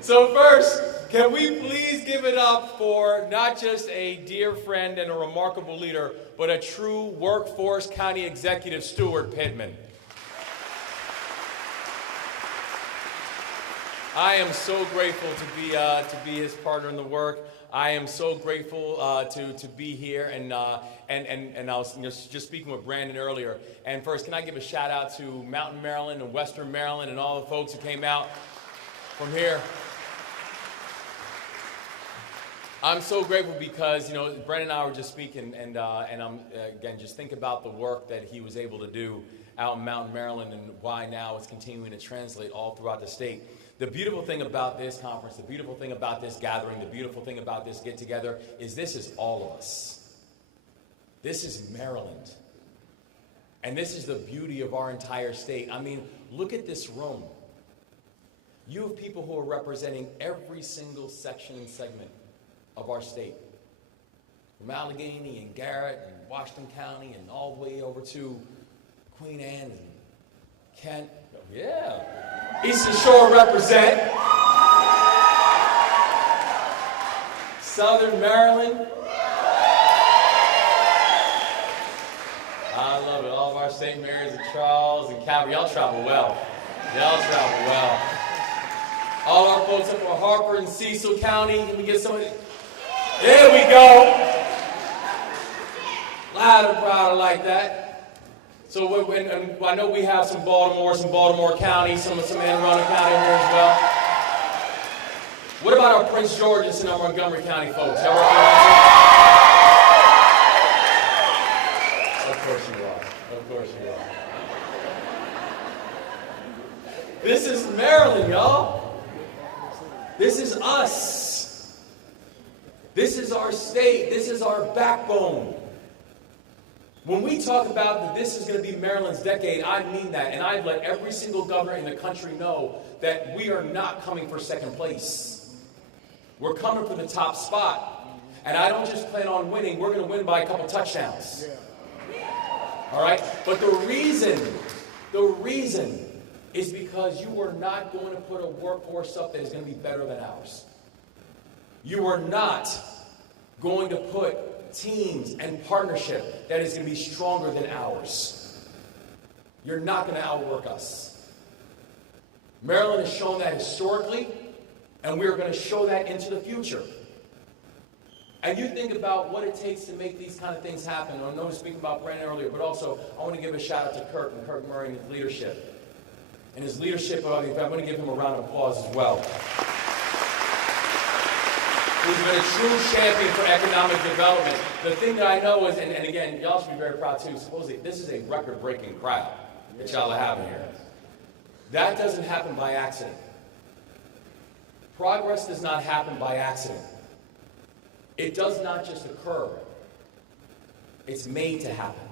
So first, can we please give it up for not just a dear friend and a remarkable leader, but a true workforce county executive, Stuart Pitman. I am so grateful to be his partner in the work. I am so grateful to be here, and I was just speaking with Brandon earlier. And first, can I give a shout out to Mountain Maryland and Western Maryland and all the folks who came out from here. I'm so grateful because, Brandon and I were just speaking, and I'm, again, just think about the work that he was able to do out in Mountain Maryland and why now it's continuing to translate all throughout the state. The beautiful thing about this conference, the beautiful thing about this gathering, the beautiful thing about this get-together is this is all of us. This is Maryland. And this is the beauty of our entire state. I mean, look at this room. You have people who are representing every single section and segment of our state. From Allegheny and Garrett and Washington County and all the way over to Queen Anne and Kent. Yeah. Eastern Shore represent. Southern Maryland. I love it. All of our St. Mary's and Charles and Calvary. Y'all travel well. Y'all travel well. All our folks up from Harper and Cecil County. Can we get somebody? There we go. Loud and proud like that. So I know we have some Baltimore County, some Anne Arundel County here as well. What about our Prince George's and our Montgomery County folks? Y'all recognize it? Of course you are. Of course you are. This is Maryland, y'all. This is us. This is our state. This is our backbone. When we talk about that this is going to be Maryland's decade, I mean that. And I've let every single governor in the country know that we are not coming for second place. We're coming for the top spot. And I don't just plan on winning. We're going to win by a couple touchdowns. All right? But the reason is because you are not going to put a workforce up that is going to be better than ours. You are not going to put teams and partnership that is going to be stronger than ours. You're not going to outwork us. Maryland has shown that historically, and we're going to show that into the future. And you think about what it takes to make these kind of things happen. I know I was speaking about Brandon earlier, but also I want to give a shout out to Kirk and Kirk Murray and his leadership. And his leadership, I want to give him a round of applause as well. He's been a true champion for economic development. The thing that I know is, and again, y'all should be very proud too, supposedly this is a record-breaking crowd that y'all are having here. That doesn't happen by accident. Progress does not happen by accident. It does not just occur. It's made to happen.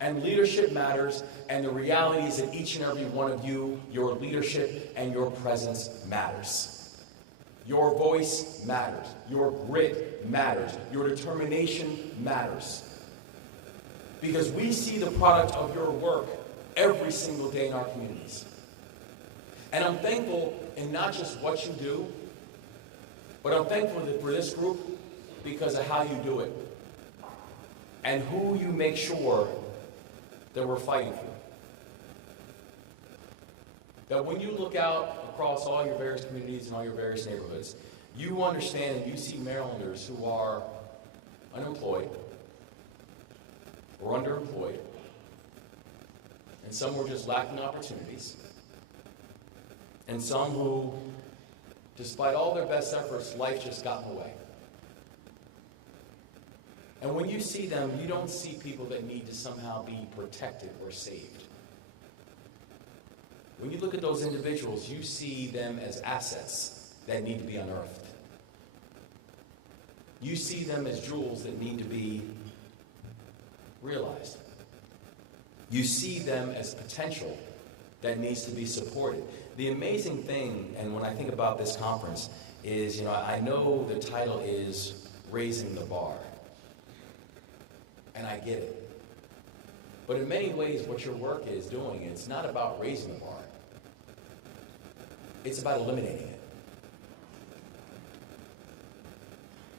And leadership matters, and the reality is that each and every one of you, your leadership and your presence matters. Your voice matters. Your grit matters. Your determination matters. Because we see the product of your work every single day in our communities. And I'm thankful in not just what you do, but I'm thankful for this group because of how you do it. And who you make sure that we're fighting for. That when you look out across all your various communities and all your various neighborhoods, you understand and you see Marylanders who are unemployed or underemployed, and some who are just lacking opportunities, and some who, despite all their best efforts, life just got in the way. And when you see them, you don't see people that need to somehow be protected or saved. When you look at those individuals, you see them as assets that need to be unearthed. You see them as jewels that need to be realized. You see them as potential that needs to be supported. The amazing thing, and when I think about this conference, is, I know the title is Raising the Bar. And I get it. But in many ways, what your work is doing, it's not about raising the bar. It's about eliminating it.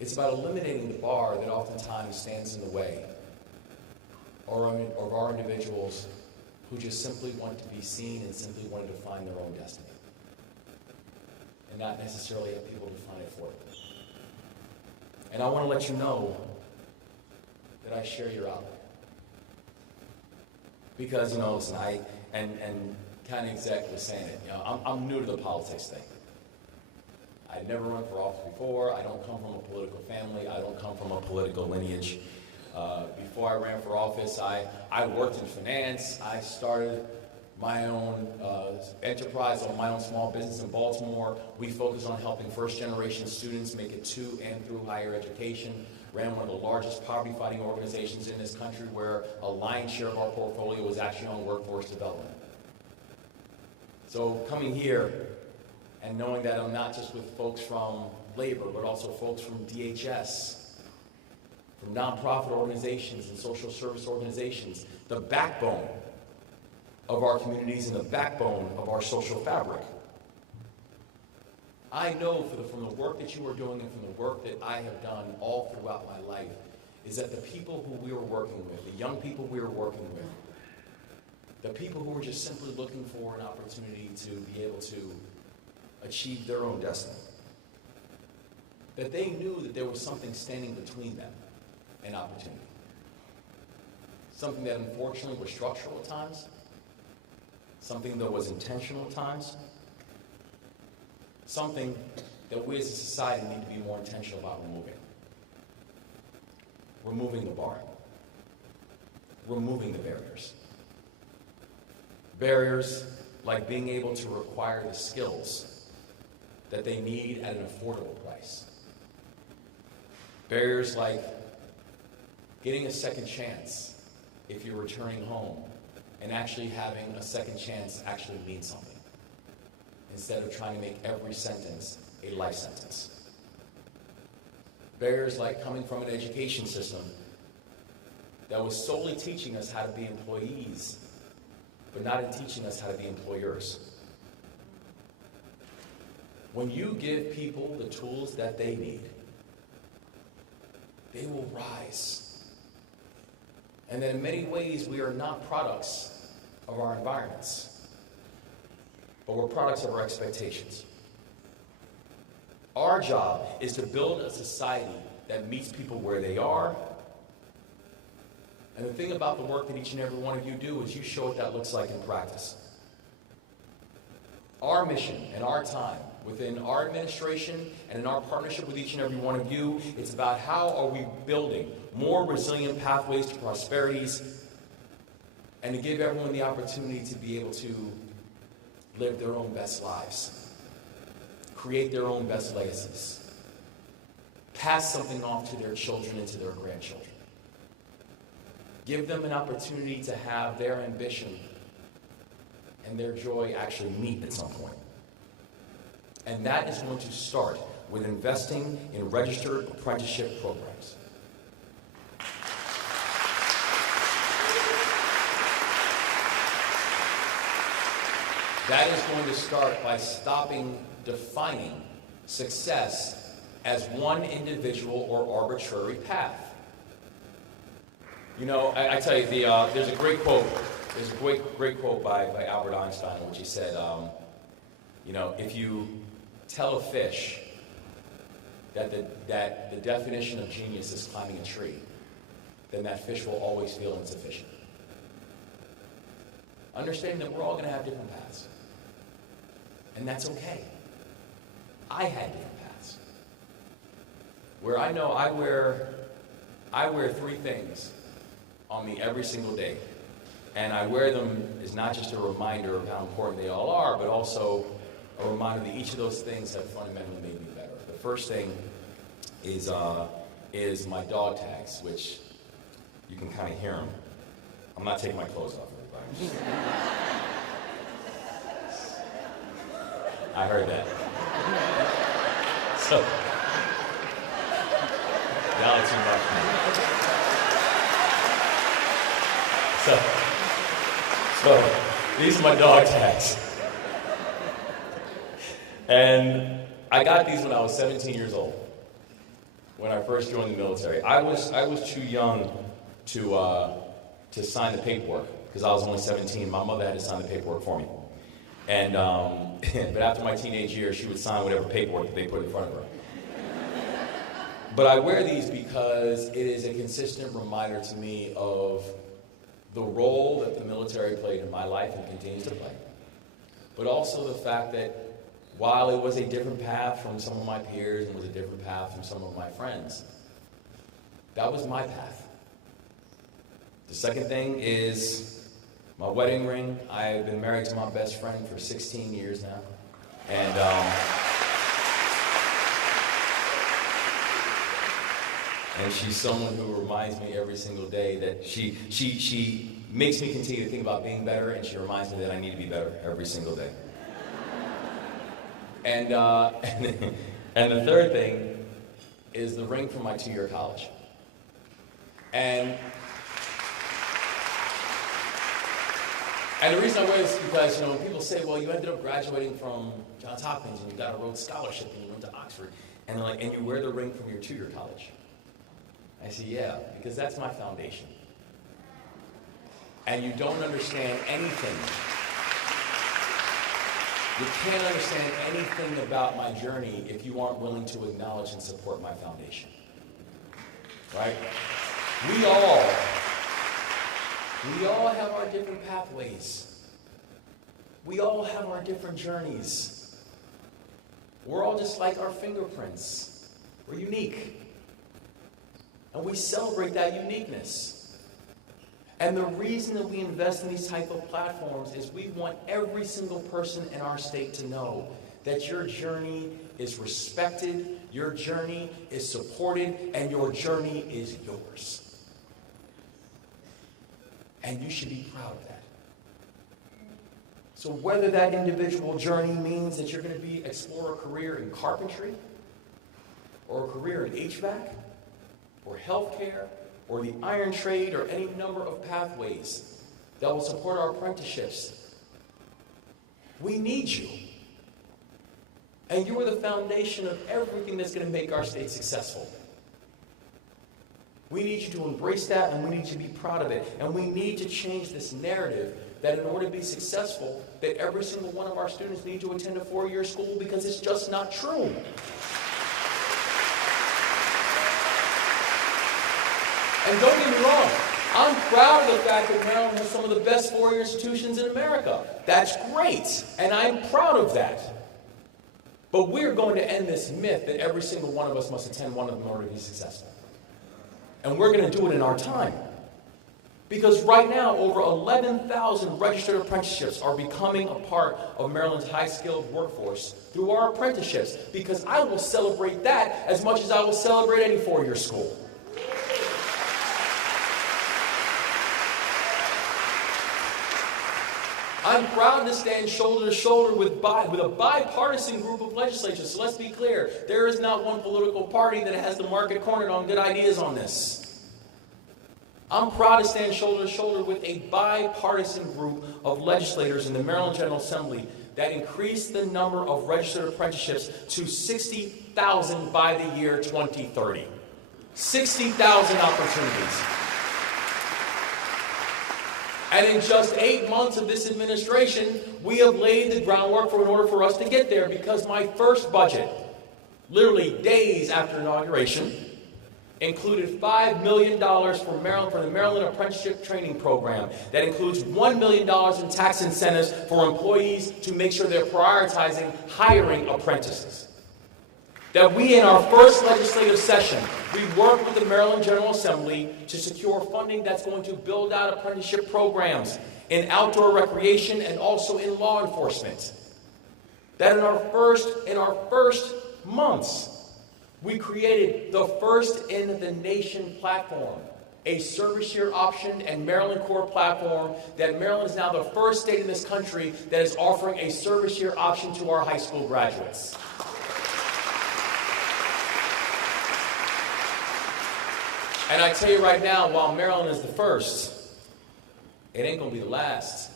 It's about eliminating the bar that oftentimes stands in the way of our individuals who just simply want to be seen and simply wanted to find their own destiny. And not necessarily have people define it for them. And I want to let you know that I share your outlook. Because, listen, and county exec was saying it, I'm new to the politics thing. I'd never run for office before. I don't come from a political family. I don't come from a political lineage. Before I ran for office, I worked in finance. I started my own enterprise, or my own small business in Baltimore. We focus on helping first-generation students make it to and through higher education. Ran one of the largest poverty-fighting organizations in this country, where a lion's share of our portfolio was actually on workforce development. So coming here and knowing that I'm not just with folks from labor, but also folks from DHS, from nonprofit organizations and social service organizations, the backbone of our communities and the backbone of our social fabric. I know from the work that you are doing and from the work that I have done all throughout my life, is that the people who we were working with, the young people we were working with, the people who were just simply looking for an opportunity to be able to achieve their own destiny, that they knew that there was something standing between them and opportunity. Something that unfortunately was structural at times, something that was intentional at times, something that we as a society need to be more intentional about removing. Removing the bar. Removing the barriers. Barriers like being able to acquire the skills that they need at an affordable price. Barriers like getting a second chance if you're returning home, and actually having a second chance actually mean something, instead of trying to make every sentence a life sentence. Barriers like coming from an education system that was solely teaching us how to be employees, but not in teaching us how to be employers. When you give people the tools that they need, they will rise. And that in many ways, we are not products of our environments, but we're products of our expectations. Our job is to build a society that meets people where they are. And the thing about the work that each and every one of you do is you show what that looks like in practice. Our mission and our time within our administration and in our partnership with each and every one of you, it's about how are we building more resilient pathways to prosperities, and to give everyone the opportunity to be able to live their own best lives, create their own best legacies, pass something off to their children and to their grandchildren. Give them an opportunity to have their ambition and their joy actually meet at some point. And that is going to start with investing in registered apprenticeship programs. That is going to start by stopping defining success as one individual or arbitrary path. I tell you, there's a great quote. There's a great quote by Albert Einstein, which he said, if you tell a fish that the definition of genius is climbing a tree, then that fish will always feel insufficient. Understanding that we're all going to have different paths. And that's okay. I had different paths. Where I know I wear 3 things on me every single day. And I wear them as not just a reminder of how important they all are, but also a reminder that each of those things have fundamentally made me better. The first thing is my dog tags, which you can kind of hear them. I'm not taking my clothes off, everybody. I heard that. So, y'all are too much. So these are my dog tags. And I got these when I was 17 years old, when I first joined the military. I was too young to sign the paperwork, because I was only 17. My mother had to sign the paperwork for me. And but after my teenage years, she would sign whatever paperwork that they put in front of her. But I wear these because it is a consistent reminder to me of the role that the military played in my life and continues to play. But also the fact that while it was a different path from some of my peers and was a different path from some of my friends, that was my path. The second thing is my wedding ring. I've been married to my best friend for 16 years now. And she's someone who reminds me every single day that she makes me continue to think about being better, and she reminds me that I need to be better every single day. And the third thing is the ring from my 2-year college. And the reason I wear this is because, when people say, well, you ended up graduating from Johns Hopkins and you got a Rhodes Scholarship and you went to Oxford, and they're like, and you wear the ring from your 2-year college. I say, yeah, because that's my foundation. And you don't understand anything. You can't understand anything about my journey if you aren't willing to acknowledge and support my foundation. Right? We all have our different pathways. We all have our different journeys. We're all just like our fingerprints. We're unique. And we celebrate that uniqueness. And the reason that we invest in these type of platforms is we want every single person in our state to know that your journey is respected, your journey is supported, and your journey is yours. And you should be proud of that. So whether that individual journey means that you're going to explore a career in carpentry, or a career in HVAC, or healthcare, or the iron trade, or any number of pathways that will support our apprenticeships, we need you. And you are the foundation of everything that's going to make our state successful. We need you to embrace that, and we need you to be proud of it. And we need to change this narrative that in order to be successful, that every single one of our students need to attend a 4-year school, because it's just not true. And don't get me wrong, I'm proud of the fact that Maryland has some of the best 4-year institutions in America. That's great, and I'm proud of that. But we're going to end this myth that every single one of us must attend one of them in order to be successful. And we're going to do it in our time. Because right now, over 11,000 registered apprenticeships are becoming a part of Maryland's high-skilled workforce through our apprenticeships. Because I will celebrate that as much as I will celebrate any 4-year school. I'm proud to stand shoulder to shoulder with a bipartisan group of legislators. So let's be clear, there is not one political party that has the market cornered on good ideas on this. I'm proud to stand shoulder to shoulder with a bipartisan group of legislators in the Maryland General Assembly that increased the number of registered apprenticeships to 60,000 by the year 2030. 60,000 opportunities. And in just 8 months of this administration, we have laid the groundwork in order for us to get there, because my first budget, literally days after inauguration, included $5 million for the Maryland Apprenticeship Training Program. That includes $1 million in tax incentives for employees to make sure they're prioritizing hiring apprentices. that we, in our first legislative session, we work with the Maryland General Assembly to secure funding that's going to build out apprenticeship programs in outdoor recreation and also in law enforcement. That in our first months, we created the first in the nation platform, a service year option and Maryland Core platform, that Maryland is now the first state in this country that is offering a service year option to our high school graduates. And I tell you right now, while Maryland is the first, it ain't going to be the last.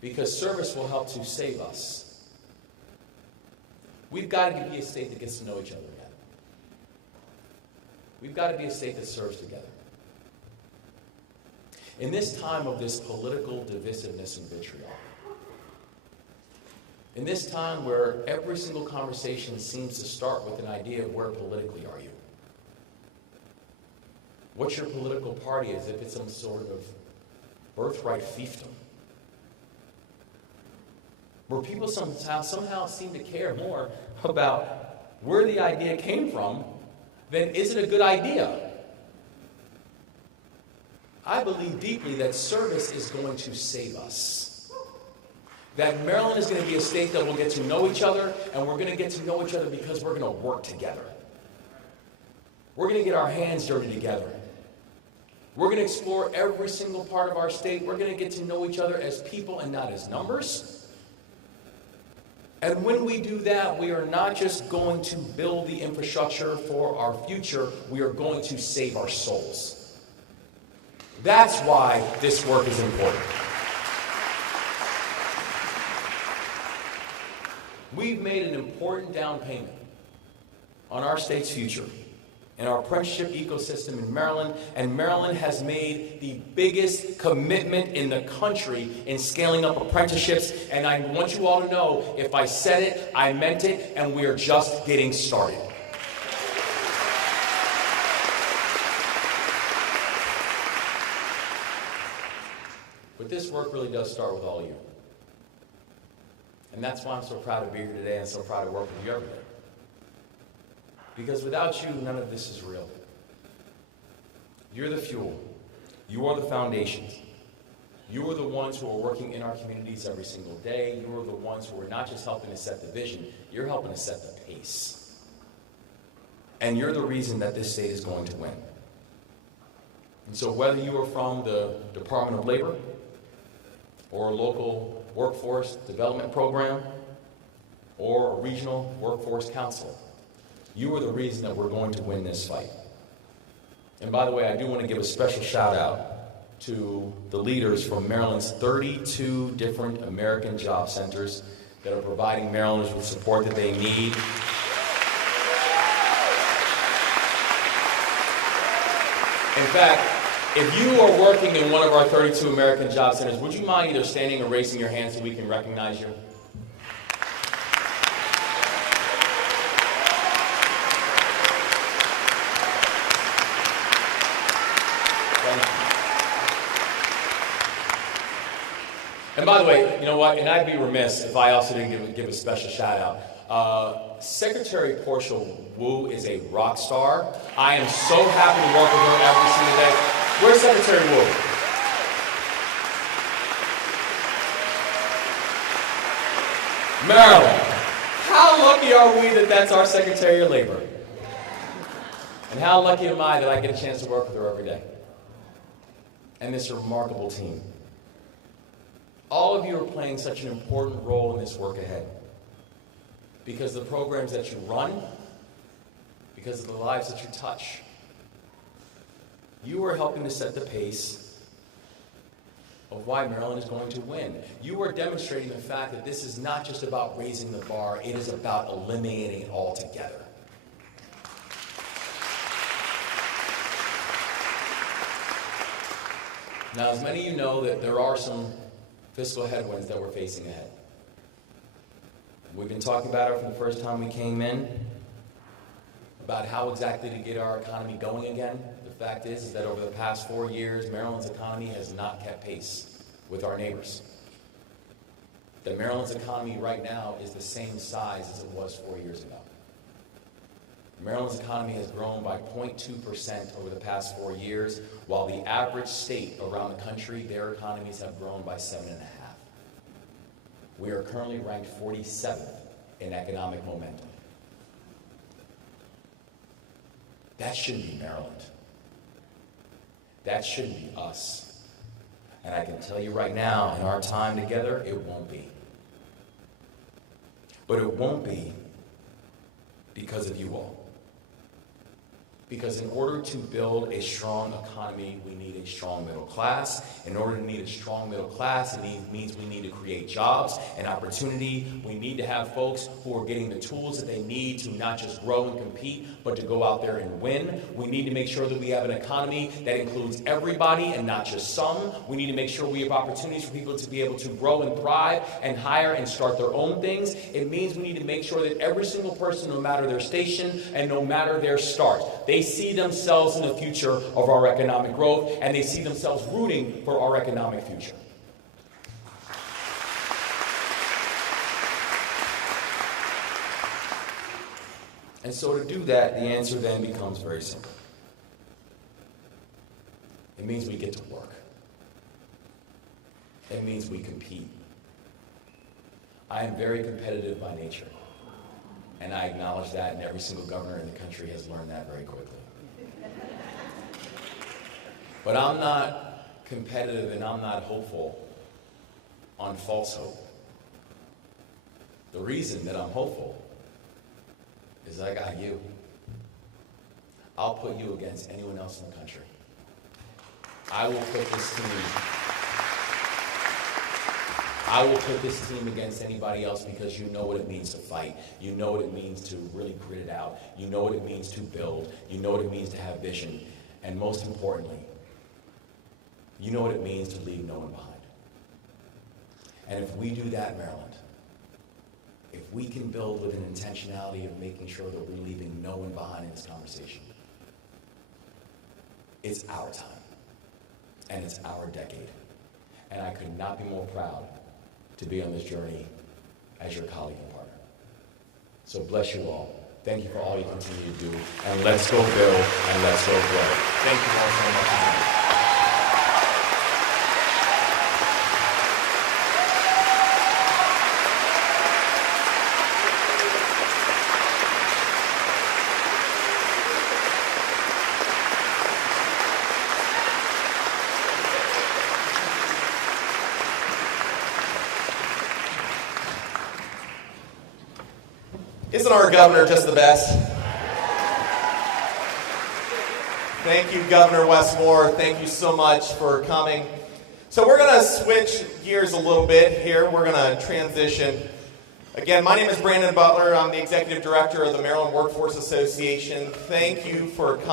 Because service will help to save us. We've got to be a state that gets to know each other again. We've got to be a state that serves together. In this time of this political divisiveness and vitriol, in this time where every single conversation seems to start with an idea of where politically are you? What's your political party, as if it's some sort of birthright fiefdom? Where people somehow seem to care more about where the idea came from than is it a good idea? I believe deeply that service is going to save us. That Maryland is going to be a state that will get to know each other, and we're going to get to know each other because we're going to work together. We're going to get our hands dirty together. We're going to explore every single part of our state. We're going to get to know each other as people and not as numbers. And when we do that, we are not just going to build the infrastructure for our future, we are going to save our souls. That's why this work is important. We've made an important down payment on our state's future in our apprenticeship ecosystem in Maryland, and Maryland has made the biggest commitment in the country in scaling up apprenticeships, and I want you all to know, if I said it, I meant it, and we are just getting started. But this work really does start with all of you. And that's why I'm so proud to be here today and so proud to work with you every day. Because without you, none of this is real. You're the fuel. You are the foundations. You are the ones who are working in our communities every single day. You are the ones who are not just helping to set the vision, you're helping to set the pace. And you're the reason that this state is going to win. And so whether you are from the Department of Labor or a local workforce development program or a regional workforce council, you are the reason that we're going to win this fight. And by the way, I do want to give a special shout out to the leaders from Maryland's 32 different American job centers that are providing Marylanders with support that they need. In fact, if you are working in one of our 32 American job centers, would you mind either standing or raising your hand so we can recognize you? And by the way, you know what? And I'd be remiss if I also didn't give a special shout out. Secretary Portia Wu is a rock star. I am so happy to work with her every single day. Where's Secretary Wu? Maryland. How lucky are we that that's our Secretary of Labor? And how lucky am I that I get a chance to work with her every day? And this remarkable team. All of you are playing such an important role in this work ahead. Because of the programs that you run, because of the lives that you touch. You are helping to set the pace of why Maryland is going to win. You are demonstrating the fact that this is not just about raising the bar, it is about eliminating it altogether. Now, as many of you know, that there are some fiscal headwinds that we're facing ahead. We've been talking about it from the first time we came in, about how exactly to get our economy going again. The fact is that over the past 4 years, Maryland's economy has not kept pace with our neighbors. that Maryland's economy right now is the same size as it was 4 years ago. Maryland's economy has grown by 0.2% over the past 4 years, while the average state around the country, their economies have grown by 7.5%. We are currently ranked 47th in economic momentum. That shouldn't be Maryland. That shouldn't be us. And I can tell you right now, in our time together, it won't be. But it won't be because of you all. Because in order to build a strong economy, we need a strong middle class. In order to need a strong middle class, it means we need to create jobs and opportunity. We need to have folks who are getting the tools that they need to not just grow and compete, but to go out there and win. We need to make sure that we have an economy that includes everybody and not just some. We need to make sure we have opportunities for people to be able to grow and thrive and hire and start their own things. It means we need to make sure that every single person, no matter their station and no matter their start, they see themselves in the future of our economic growth, and they see themselves rooting for our economic future. And so to do that, the answer then becomes very simple. It means we get to work. It means we compete. I am very competitive by nature, and I acknowledge that, and every single governor in the country has learned that very quickly. But I'm not competitive and I'm not hopeful on false hope. The reason that I'm hopeful is I got you. I'll put you against anyone else in the country. I will put this team against anybody else because you know what it means to fight. You know what it means to really grit it out. You know what it means to build. You know what it means to have vision. And most importantly, you know what it means to leave no one behind. And if we do that, Maryland, if we can build with an intentionality of making sure that we're leaving no one behind in this conversation, it's our time. And it's our decade. And I could not be more proud to be on this journey as your colleague and partner. So bless you all. Thank you for all you continue to do. And let's go build and let's go grow. Thank you all so much. Isn't our governor just the best? Thank you, Governor Westmore. Thank you so much for coming. So we're going to switch gears a little bit here. We're going to transition. Again, my name is Brandon Butler. I'm the Executive Director of the Maryland Workforce Association. Thank you for coming.